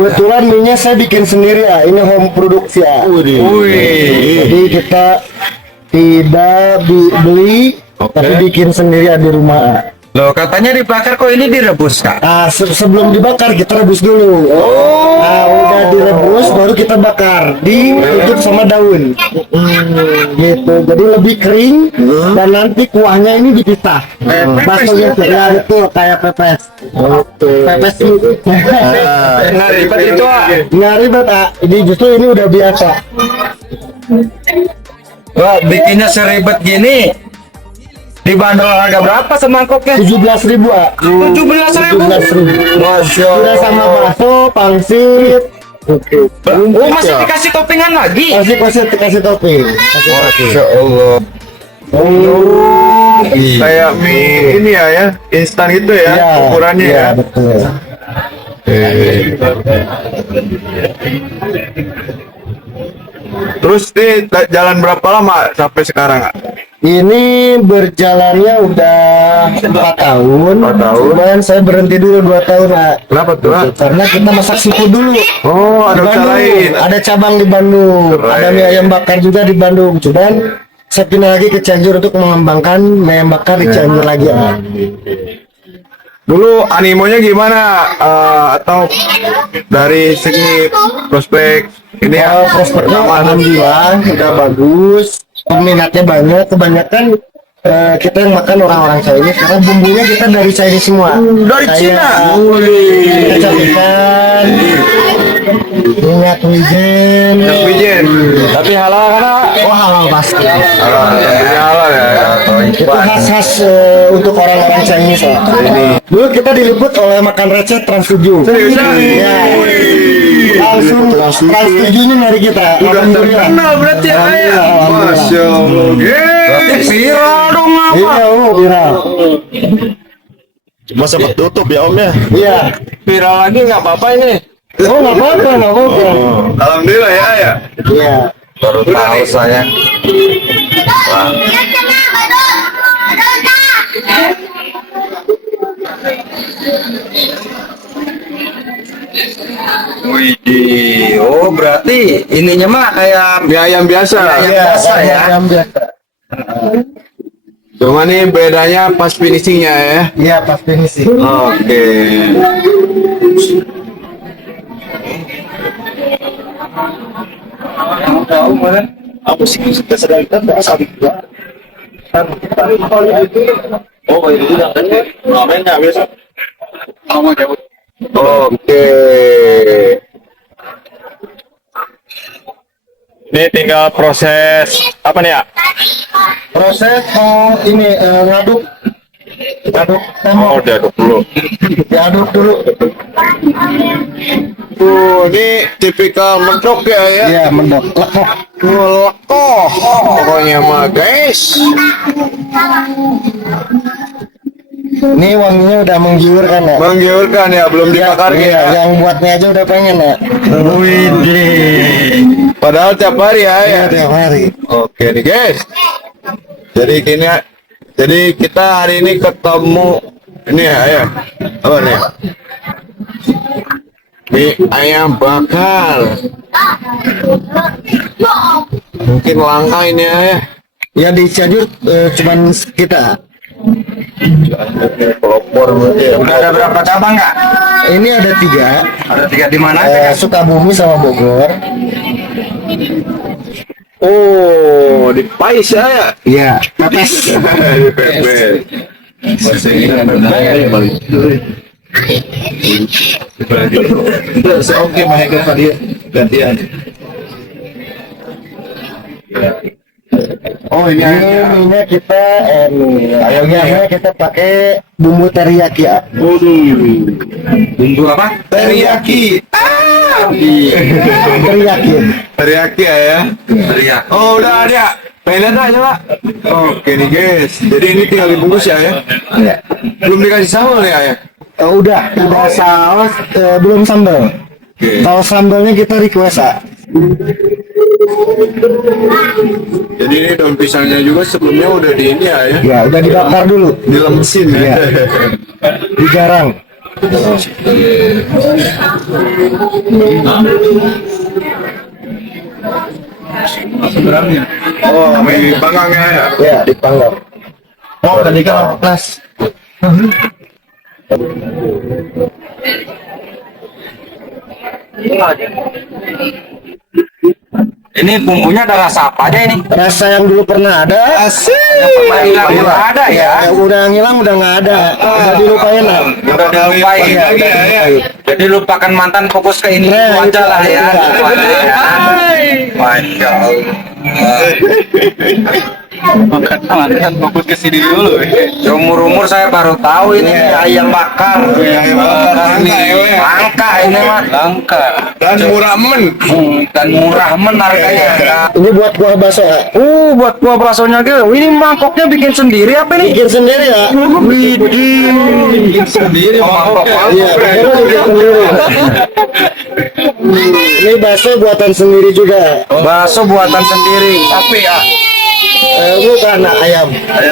Kebetulan mie-nya saya bikin sendiri ya. Ini home produksi ya. Jadi kita tidak beli, tapi bikin sendiri ya di rumah. Loh, katanya dibakar, kok ini direbus, Kak? Sebelum dibakar kita rebus dulu. Nah, udah direbus baru kita bakar, ditutup sama daun. Gitu. Jadi lebih kering dan nanti kuahnya ini dipisah. Baksonya itu kayak pepes. Pepes itu. Nggak ribet itu, ah. Nggak ribet, ah. Ini justru ini udah biasa. Wah, bikinnya seribet gini. Dibanderol harga berapa semangkoknya? 17.000, ah. 17.000. 17.000. Masya Udah sama bakso, pangsit. Oh, masih dikasih toppingan lagi? Kasih topping. Masya Allah. Kayak mie ini ya, instan gitu ya, ukurannya ya. Betul. Terus nih jalan berapa lama sampai sekarang? Ini berjalannya udah 4 tahun. 4 tahun. Cuman saya berhenti dulu 2 tahun, Pak. Kenapa tuh? Karena kita masak seafood dulu. Oh, ada Di usaha Bandung. lain. Ada cabang di Bandung. Keren. Ada mie ayam bakar juga di Bandung. Cuman saya pindah lagi ke Cianjur untuk mengembangkan mie ayam bakar di Cianjur lagi, Pak. Dulu animonya gimana? Atau dari segi prospek ini ya? Prospeknya alhamdulillah udah bagus, peminatnya banyak. Kebanyakan kita yang makan orang-orang Chinese karena bumbunya kita dari Chinese semua. Dari Cina. Kecap ikan, minyak wijen. Wijen. Tapi halal karena halal pasti. Tentunya halal ya. Itu khas-khas untuk orang-orang Chinese lah. Dulu kita diliput oleh makan receh Trans 7. Seriusan? Ya. Langsung Trans 7 ini dari kita. Udah Alhamdulillah. terkenal berarti ya. Alhamdulillah. Masya Allah. Berarti viral dong, apa? Iya, viral. Masa tutup ya Om ya? Iya. Viral lagi nggak apa-apa ini. Oh, nggak apa-apa, nggak apa-apa. Alhamdulillah ya. Iya. Baru tahu saya. Widih, oh berarti ininya mah kayak Mie ayam biasa. biasa ya. Ayam biasa. Cuma nih bedanya pas finishingnya ya. Iya, pasti ini sih. Oke. Tahu mana? Aku sih suka sedang kita bahas adik gua. Oh, itu udah kan? Namanya biasa. Oke. Ini tinggal proses apa nih ya? Proses ini ngaduk tembok. Oh, diaduk dulu. Diaduk dulu. Ini tipikal mentok ya ya. Iya, mendok. Lekok. Lekoh. Pokoknya mah guys. Ini wanginya udah menggiurkan ya. Menggiurkan ya, belum dibakar Iya, ya. yang buatnya aja udah pengen ya. Widih. Padahal tiap hari ya. Iya, tiap hari. Oke nih guys. Jadi kita hari ini ketemu ini ya. Apa nih? Mie ayam bakar. Mungkin langka ini ya. Ya di Cianjur cuman kita. Pelopor berarti ya. Udah ada berapa cabang nggak? Ini ada 3. Ada 3 di mana? Sukabumi sama Bogor. Oh, di Pais ya. Iya. Pepes. Di Pepes. Masih ingat benar balik. Oke, mereka tadi gantian. Oh ini minyak kita ayamnya kita pakai bumbu teriyaki ya. Bumbu apa? Teriyaki. Teriyaki. Teriyaki ya. Teriak. Oh, udah ada. Pengen aja Pak. Oke nih guys. Jadi ini tinggal dibungkus ya. Belum dikasih sambal nih ya. Udah saus belum sambal. Oke. Kalau sambalnya kita request ya. Jadi ini daun pisangnya juga sebelumnya udah di ini ya. Ya udah dibakar dulu. Dilemesin ya. Iya. Digarang. Oh, di panggangnya ya. Ya, dipanggang. Oh, tadi kan kelas. Ini bumbunya ada rasa apa aja ini? Rasa yang dulu pernah ada, Asik. Hilang ada ya. yang udah ngilang udah nggak ada, udah dilupain lah. Udah dilupain. Lagi ya. Jadi lupakan mantan, fokus ke ini Nah, aja lah ya. iya. Itu aja ya. Masya Allah. Makan fokus ke sini dulu. Seumur-umur saya baru tahu ini ayam bakar. Ayam bakar langka ya, Weh. Langka ini mah. Langka. Dan murah men. Dan murah harganya. Ini buat kuah bakso ya? Buat kuah baksonya gitu. Ini mangkoknya bikin sendiri apa ini? Bikin sendiri ya? Widih. Sendiri mangkok. Iya, betul, bikin sendiri. Ini bakso buatan sendiri juga. Bakso buatan sendiri. Tapi ya. Bukan ayam.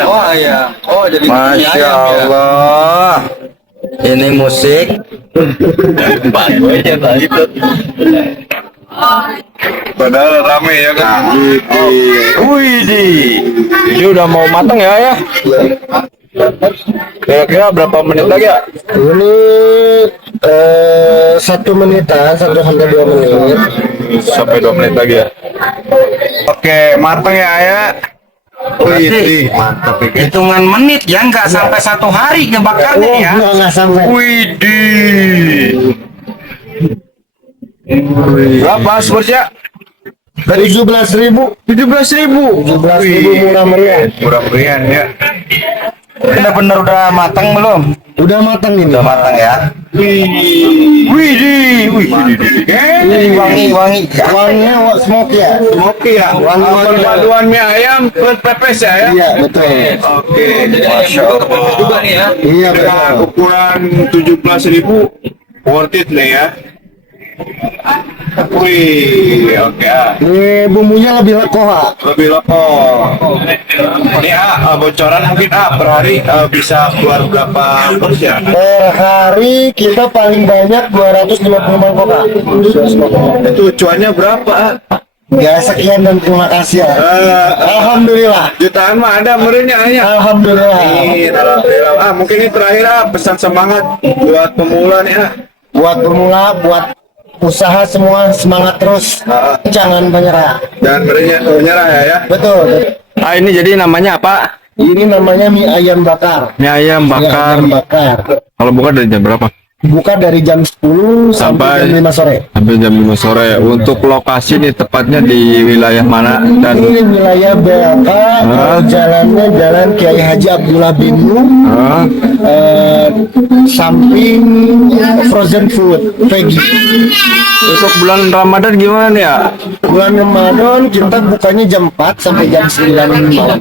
Oh ayam. Oh jadi Masya ayam ya. Allah. Ini musik. Bagus aja tadi tuh. Padahal rame ya kan. Widih. Ini udah mau matang ya. Kira-kira berapa menit lagi ya? Ini 1 menitan, 1 sampai 2 menit. Sampai 2 menit lagi ya. Oke, matang ya ayah. Berarti Mantap ya. hitungan menit ya, nggak sampai 1 hari ngebakarnya ya. Nggak sampai. Widih. Berapa sepertinya? Dari 17.000. 17.000. 17.000 murah meriah. Murah meriah ya. Bener-bener udah matang belum? Udah matang ini. Udah matang ya. Widih. Ini wangi. Wanginya smoky ya. Oke ya. Wangi-wangi. Perpaduannya ayam plus pepes ya. Iya, betul. Oke. Masya Allah. Juga nih ya. Iya, Dengan betul. ukuran 17.000 worth it nih ya. Wih, oke. Ini bumbunya lebih lekoha. Lebih lekor. Ini bocoran mungkin per hari bisa keluar berapa porsi ya? Per hari kita paling banyak 250 mangkok. Itu cuannya berapa? Ya sekian dan terima kasih ya. Alhamdulillah. Jutaan mah ada merinya ya. Alhamdulillah. Alhamdulillah. Mungkin ini terakhir pesan semangat buat pemula nih Buat pemula, buat usaha semua semangat terus. Jangan menyerah. Dan menyerah ya. Betul. Ini jadi namanya apa? Ini namanya mie ayam bakar. Mie ayam Mie ayam bakar. Kalau buka dari jam berapa? Buka dari jam 10 sampai jam 5 sore. Sampai jam 5 sore. Untuk lokasi nih tepatnya di wilayah mana dan Ini wilayah BLK, jalannya Jalan Kiai Haji Abdullah bin Nuh, samping frozen food Veggie. untuk bulan Ramadan gimana nih ya? Bulan Ramadan kita bukanya jam 4 sampai jam 9 malam.